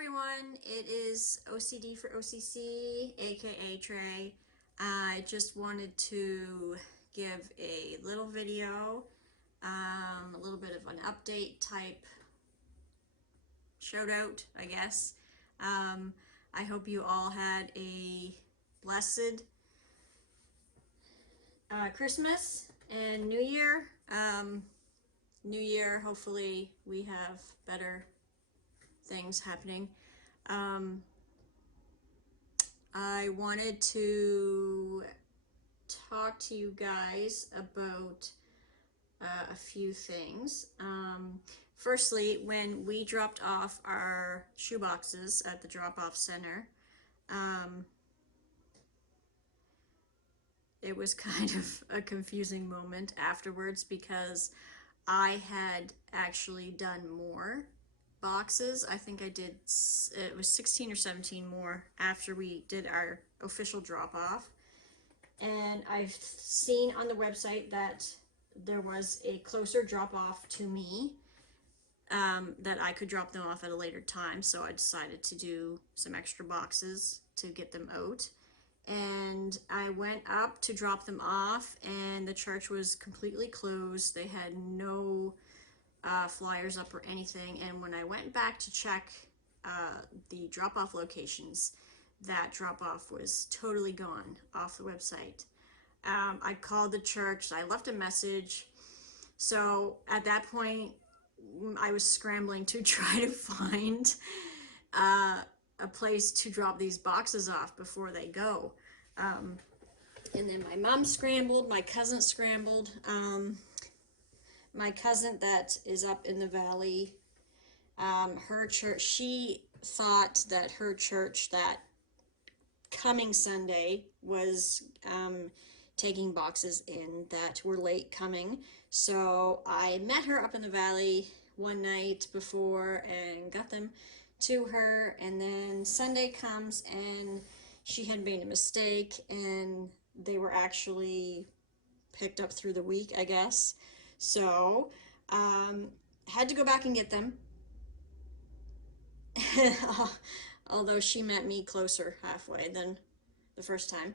everyone, it is OCD for OCC, aka Trey. I just wanted to give a little video, a little bit of an update type shout out, I guess. I hope you all had a blessed Christmas and New Year. New Year, hopefully we have better things happening. I wanted to talk to you guys about a few things. Firstly, when we dropped off our shoeboxes at the drop-off center, it was kind of a confusing moment afterwards because I had actually done more boxes. I think it was 16 or 17 more after we did our official drop-off. And I've seen on the website that there was a closer drop-off to me, that I could drop them off at a later time. So I decided to do some extra boxes to get them out. And I went up to drop them off, and the church was completely closed. They had no flyers up or anything. And when I went back to check the drop-off locations, that drop-off was totally gone off the website. I called the church, I left a message. So at that point, I was scrambling to try to find a place to drop these boxes off before they go. And then my mom scrambled, my cousin scrambled. My cousin that is up in the valley, her church, she thought that her church that coming Sunday was taking boxes in that were late coming. So I met her up in the valley one night before and got them to her, and then Sunday comes and she had made a mistake and they were actually picked up through the week, I guess. So had to go back and get them. Although she met me closer halfway than the first time.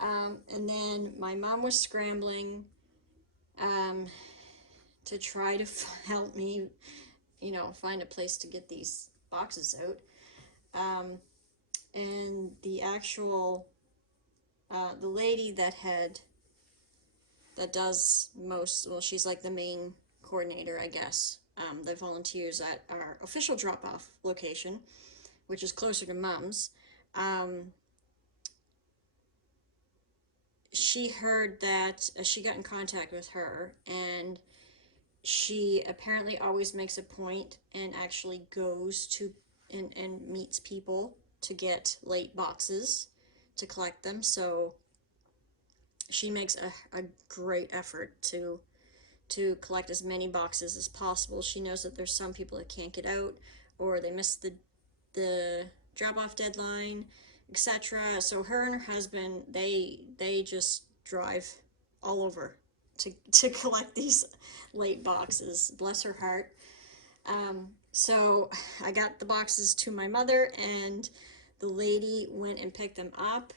And then my mom was scrambling to try to help me, find a place to get these boxes out. And the actual, the lady that does most, well, she's like the main coordinator, I guess, that volunteers at our official drop-off location, which is closer to Mom's. She heard that she got in contact with her, and she apparently always makes a point and actually goes to and meets people to get late boxes to collect them. So she makes a great effort to collect as many boxes as possible. She knows that there's some people that can't get out, or they missed the drop-off deadline, etc. So her and her husband, they just drive all over to collect these late boxes. Bless her heart. So I got the boxes to my mother, and the lady went and picked them up.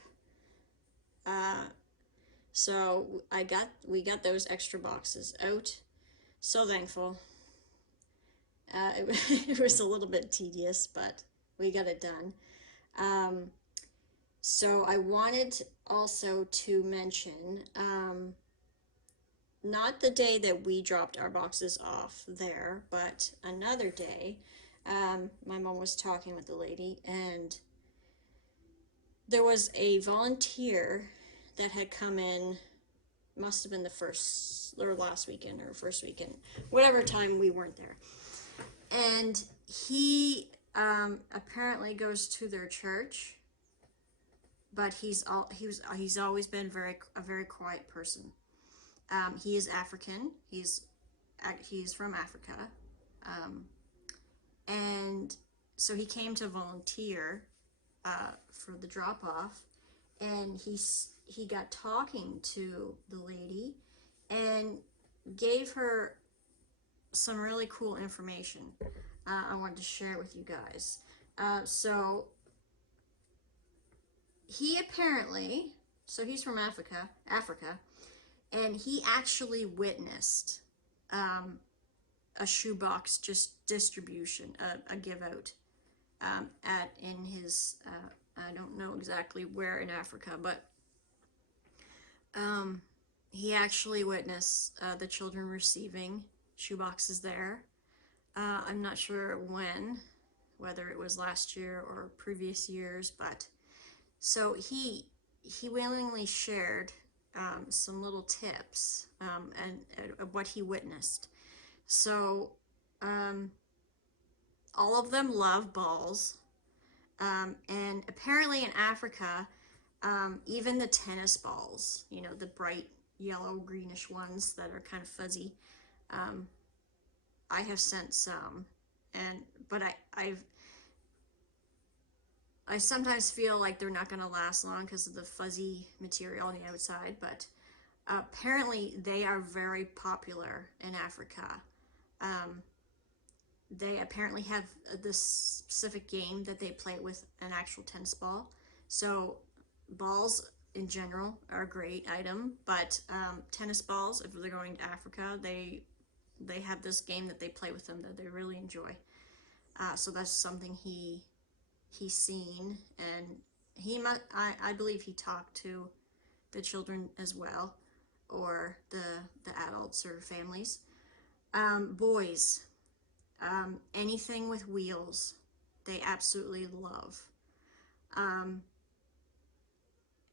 So we got those extra boxes out. So thankful. It was a little bit tedious, but we got it done. So I wanted also to mention, not the day that we dropped our boxes off there, but another day, my mom was talking with the lady, and there was a volunteer that had come in, must have been the first or last weekend or first weekend, whatever time we weren't there. And he apparently goes to their church, but he's always been a very quiet person. He is African. He's from Africa, and so he came to volunteer for the drop off, and he got talking to the lady and gave her some really cool information. I wanted to share with you guys. So he apparently, so he's from Africa, and he actually witnessed um, a shoebox just distribution, a give out at in his I don't know exactly where in Africa, but um, he actually witnessed the children receiving shoeboxes there. I'm not sure when, whether it was last year or previous years, but so he willingly shared some little tips and what he witnessed. So um, all of them love balls, and apparently in Africa, even the tennis balls, you know, the bright yellow greenish ones that are kind of fuzzy. Um, I have sent some, and but I sometimes feel like they're not going to last long because of the fuzzy material on the outside. But apparently, they are very popular in Africa. Um, they apparently have this specific game that they play with an actual tennis ball. So balls in general are a great item, but tennis balls, if they're going to Africa, they have this game that they play with them that they really enjoy. So that's something he's seen, and I believe he talked to the children as well, or the adults or families. Boys, anything with wheels, they absolutely love. Um,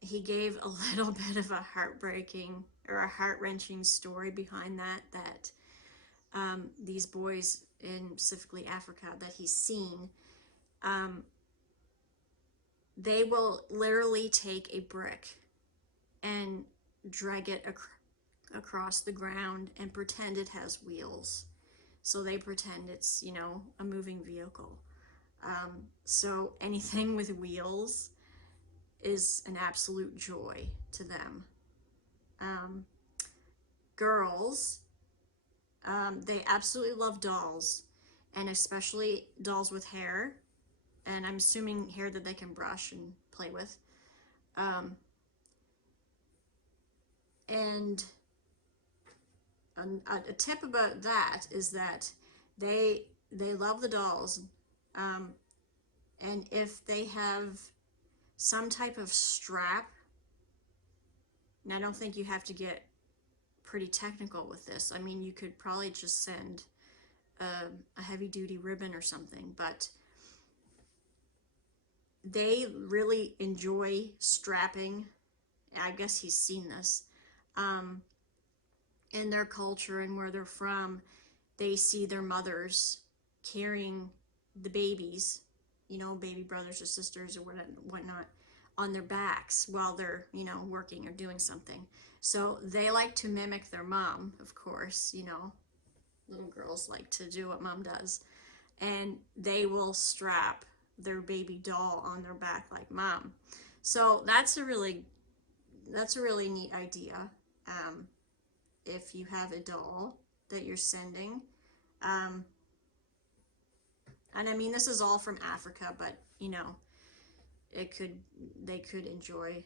he gave a little bit of a heartbreaking or a heart-wrenching story behind that these boys in specifically Africa that he's seen, um, they will literally take a brick and drag it across the ground and pretend it has wheels. So they pretend it's, you know, a moving vehicle. So anything with wheels is an absolute joy to them. Um, Girls, they absolutely love dolls, and especially dolls with hair. And I'm assuming hair that they can brush and play with. Um, and a tip about that is that they love the dolls, um, and if they have some type of strap, and I don't think you have to get pretty technical with this. I mean, you could probably just send a heavy duty ribbon or something, but they really enjoy strapping. I guess he's seen this. Um, in their culture and where they're from, they see their mothers carrying the babies, you know, baby brothers or sisters or whatnot, on their backs while they're, you know, working or doing something. So they like to mimic their mom, of course, you know, little girls like to do what mom does. And they will strap their baby doll on their back like mom. So that's a really neat idea. Um, if you have a doll that you're sending. Um, and I mean, this is all from Africa, but you know, it could they could enjoy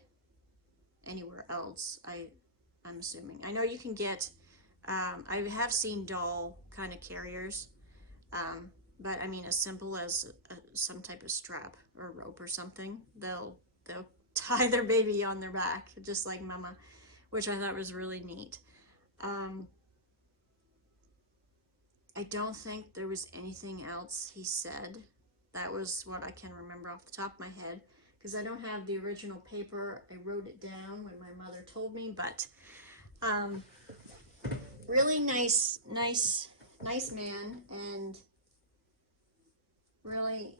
anywhere else. I'm assuming. I know you can get. I have seen doll kind of carriers, but I mean, as simple as some type of strap or rope or something, they'll tie their baby on their back just like mama, which I thought was really neat. Um, I don't think there was anything else he said. That was what I can remember off the top of my head, because I don't have the original paper. I wrote it down when my mother told me, but um, really nice man, and really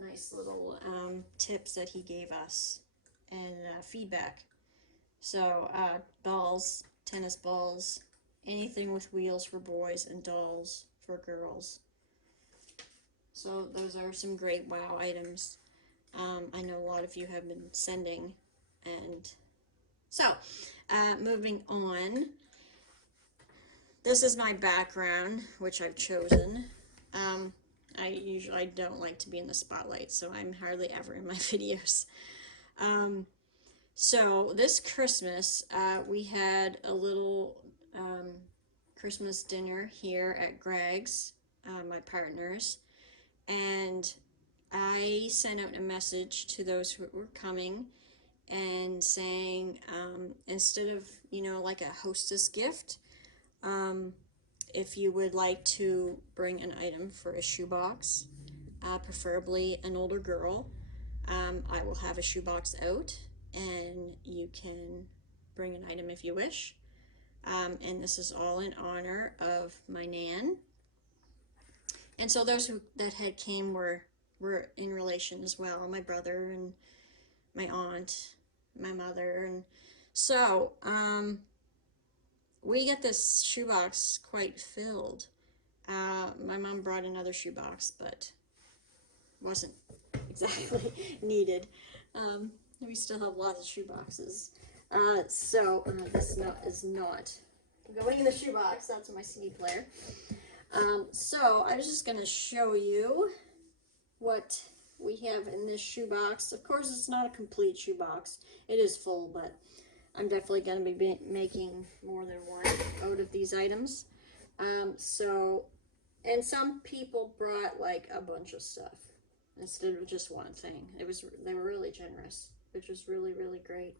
nice little tips that he gave us, and feedback. So balls, tennis balls, anything with wheels for boys, and dolls for girls. So those are some great wow items. I know a lot of you have been sending. And so moving on, this is my background, which I've chosen. I don't like to be in the spotlight, so I'm hardly ever in my videos. So this Christmas, we had a little Christmas dinner here at Greg's, my partner's, and I sent out a message to those who were coming and saying, instead of, like a hostess gift, if you would like to bring an item for a shoebox, preferably an older girl, I will have a shoebox out and you can bring an item if you wish. And this is all in honor of my Nan. And so those that had came were in relation as well, my brother and my aunt, my mother. And so we get this shoebox quite filled. My mom brought another shoebox, but wasn't exactly needed. We still have lots of shoeboxes. So this is not going in the shoebox. That's my CD player. So I was just going to show you what we have in this shoebox. Of course, it's not a complete shoebox. It is full, but I'm definitely going to be making more than one out of these items. And some people brought like a bunch of stuff instead of just one thing. They were really generous, which was really, really great.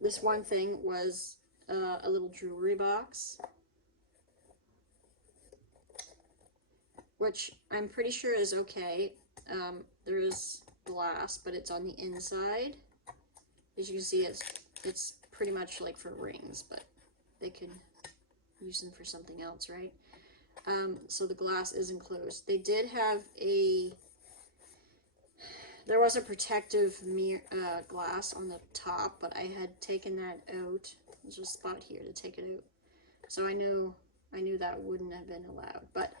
This one thing was a little jewelry box, which I'm pretty sure is okay. There is glass, but it's on the inside. As you can see, it's pretty much like for rings, but they could use them for something else, right? So the glass is enclosed. They did have there was a protective mirror, glass on the top, but I had taken that out. There's a spot here to take it out. So I knew that wouldn't have been allowed, but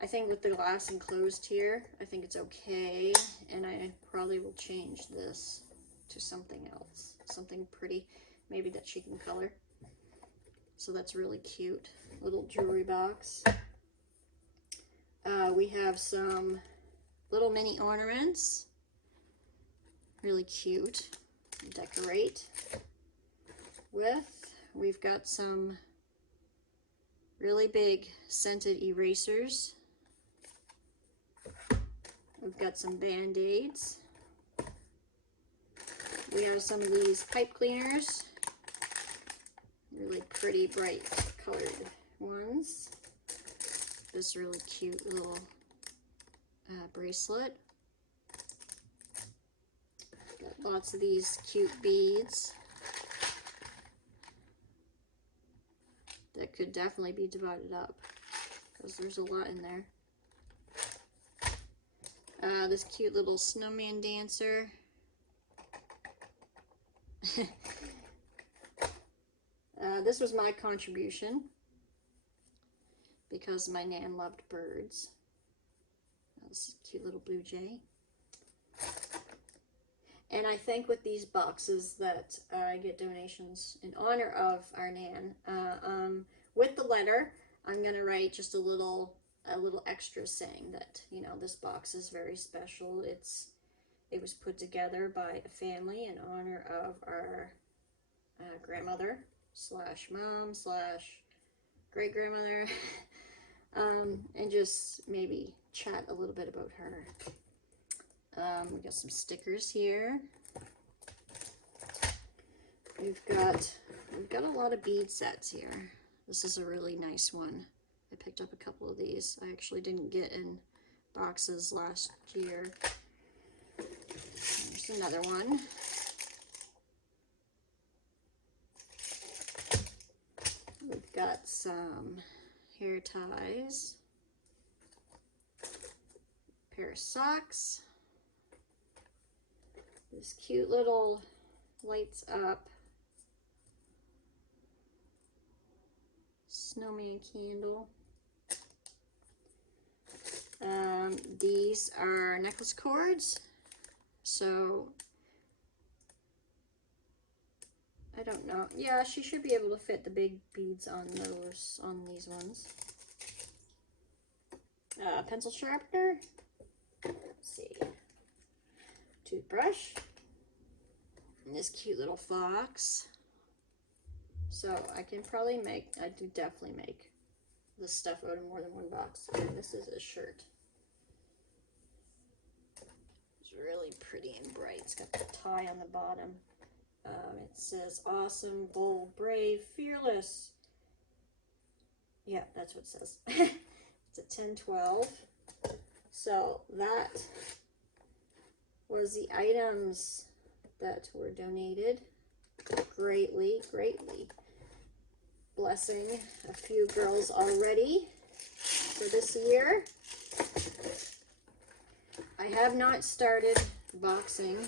I think with the glass enclosed here, I think it's okay, and I probably will change this to something else, something pretty, maybe that she can color. So that's really cute. Little jewelry box. We have some little mini ornaments, really cute, to decorate with. We've got some really big scented erasers. We've got some Band-Aids. We have some of these pipe cleaners, really pretty bright colored ones. This really cute little bracelet. Got lots of these cute beads that could definitely be divided up because there's a lot in there. This cute little snowman dancer. This was my contribution because my Nan loved birds. This is a cute little blue jay. And I think with these boxes that I get donations in honor of our Nan, with the letter, I'm going to write just a little extra saying that, this box is very special. It was put together by a family in honor of our grandmother / mom / great grandmother, and just maybe chat a little bit about her. We got some stickers here. We've got a lot of bead sets here. This is a really nice one. I picked up a couple of these. I actually didn't get in boxes last year. There's another one. We've got some hair ties, pair of socks, this cute little lights up snowman candle. These are necklace cords, so I don't know. Yeah, she should be able to fit the big beads on these ones. pencil sharpener, let's see, toothbrush, and this cute little fox. So I can probably make, I do definitely make this stuff out of more than one box. And this is a shirt. It's really pretty and bright. It's got the tie on the bottom. It says awesome, bold, brave, fearless. Yeah, that's what it says. It's a 10-12. So that was the items that were donated. Greatly blessing a few girls already for this year. I have not started boxing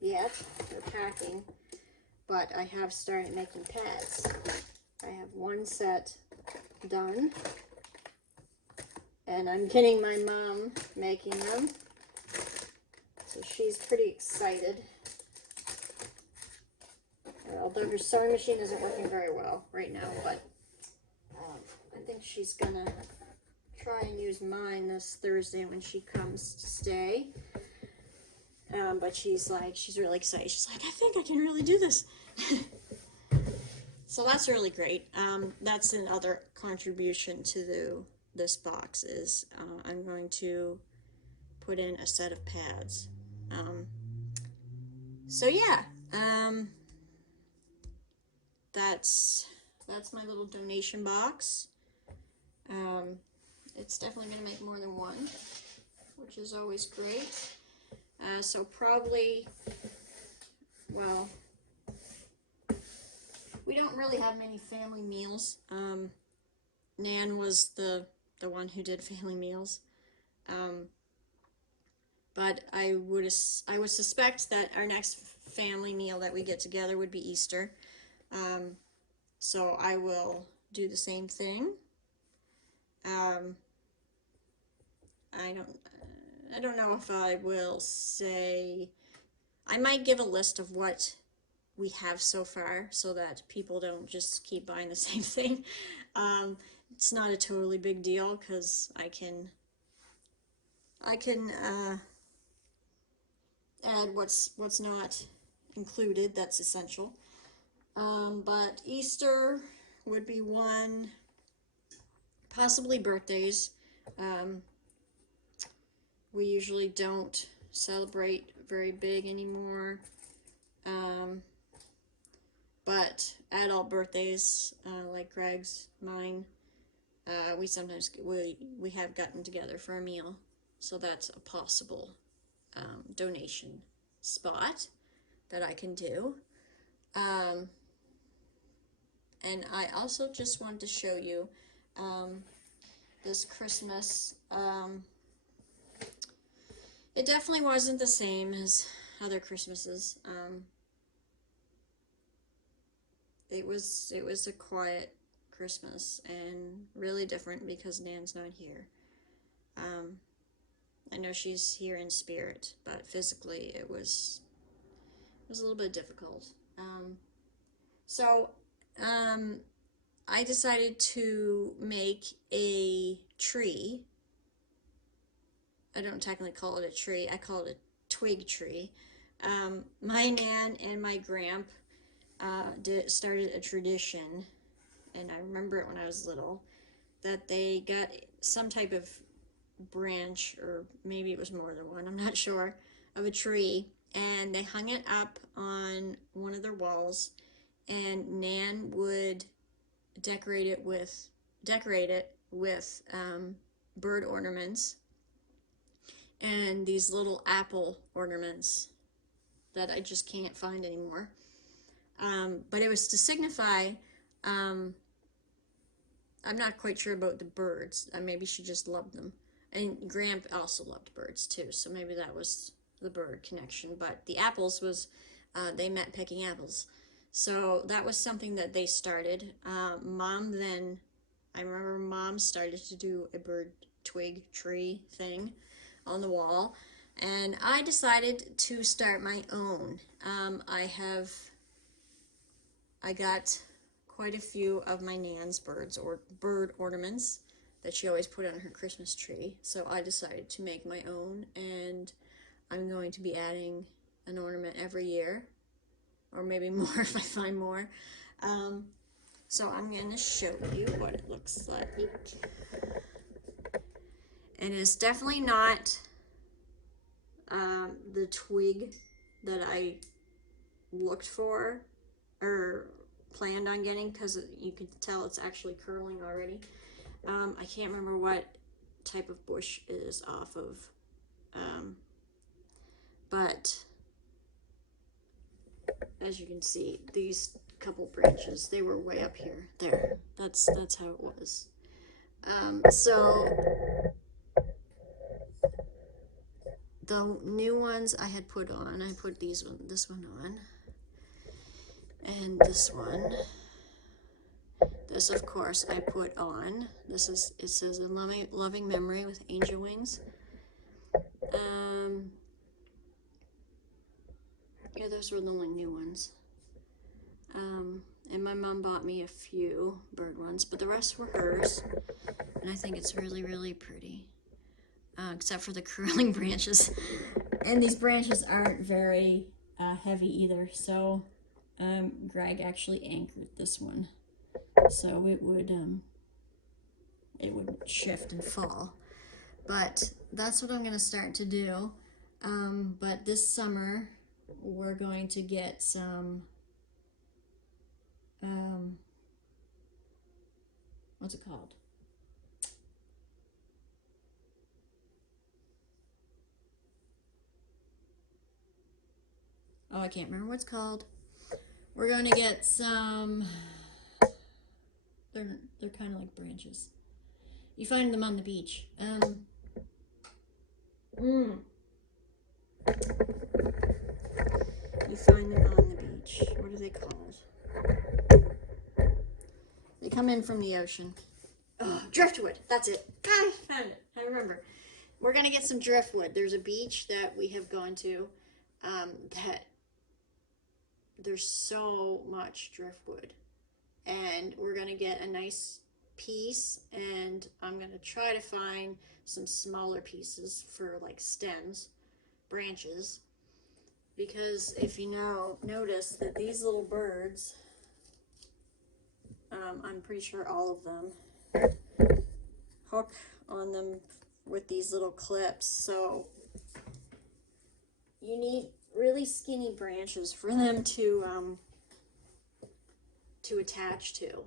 yet, or packing, but I have started making pads. I have one set done, and I'm getting my mom making them, so she's pretty excited. Although her sewing machine isn't working very well right now, but I think she's gonna try and use mine this Thursday when she comes to stay. But she's really excited. She's like, I think I can really do this. So that's really great. That's another contribution to this box is I'm going to put in a set of pads. So yeah. That's my little donation box. It's definitely going to make more than one, which is always great. So probably, well, we don't really have many family meals. Nan was the one who did family meals. But I would suspect that our next family meal that we get together would be Easter. So I will do the same thing. I don't know if I will say, I might give a list of what we have so far so that people don't just keep buying the same thing. It's not a totally big deal because I can add what's not included that's essential. But Easter would be one, possibly birthdays. We usually don't celebrate very big anymore. But adult birthdays, like Greg's, mine, we sometimes we have gotten together for a meal, so that's a possible donation spot that I can do. And I also just wanted to show you this Christmas. It definitely wasn't the same as other Christmases. It was a quiet Christmas and really different because Nan's not here. I know she's here in spirit, but physically it was a little bit difficult. I decided to make a tree. I don't technically call it a tree, I call it a twig tree. My Nan and my Gramp started a tradition, and I remember it when I was little, that they got some type of branch, or maybe it was more than one, I'm not sure, of a tree, and they hung it up on one of their walls, and Nan would decorate it with bird ornaments and these little apple ornaments that I just can't find anymore. But it was to signify, I'm not quite sure about the birds. Maybe she just loved them. And Gramp also loved birds too, so maybe that was the bird connection. But the apples was, they met picking apples. So that was something that they started. Mom then, I remember Mom started to do a bird twig tree thing on the wall, and I decided to start my own. I got quite a few of my Nan's bird ornaments that she always put on her Christmas tree. So I decided to make my own, and I'm going to be adding an ornament every year, or maybe more if I find more. So I'm going to show you what it looks like. And it's definitely not the twig that I looked for or planned on getting, because you can tell it's actually curling already. I can't remember what type of bush it is off of, but as you can see, these couple branches, they were way up here. There, that's how it was. So the new ones I had put on, I put this one on, and this one. This, of course, I put on. It says in loving memory with angel wings. Yeah, those were the only new ones. And my mom bought me a few bird ones, but the rest were hers. And I think it's really, really pretty. Except for the curling branches. And these branches aren't very heavy either. So Greg actually anchored this one, so it would shift and fall. But that's what I'm going to start to do. But this summer we're going to get some what's it called? Oh, I can't remember what it's called. We're going to get some, they're kind of like branches. You find them on the beach. You find them on the beach. What are they called? They come in from the ocean. Oh, driftwood. That's it. I found it. I remember. We're going to get some driftwood. There's a beach that we have gone to that there's so much driftwood. And we're going to get a nice piece, and I'm going to try to find some smaller pieces for like stems, branches, because if you notice that these little birds, I'm pretty sure all of them hook on them with these little clips, so you need really skinny branches for them to attach to.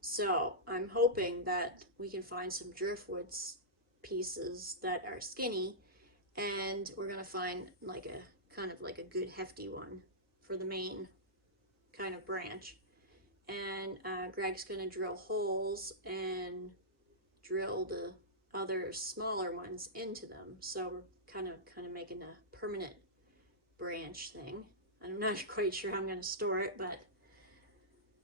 So I'm hoping that we can find some driftwood pieces that are skinny, and we're gonna find like a kind of like a good hefty one for the main kind of branch. And Greg's gonna drill holes and drill the other smaller ones into them. So we're kind of making a permanent branch thing. I'm not quite sure how I'm gonna store it, but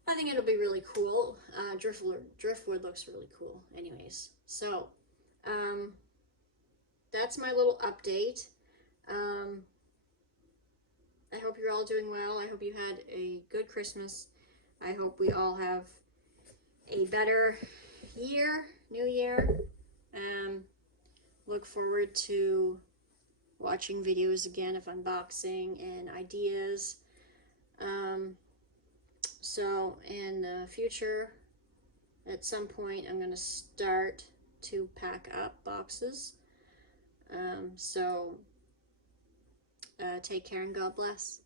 I think it'll be really cool. Driftwood looks really cool anyways. So that's my little update. I hope you're all doing well. I hope you had a good Christmas. I hope we all have a better new year. Look forward to watching videos again of unboxing and ideas. So in the future, at some point, I'm going to start to pack up boxes. So take care and God bless.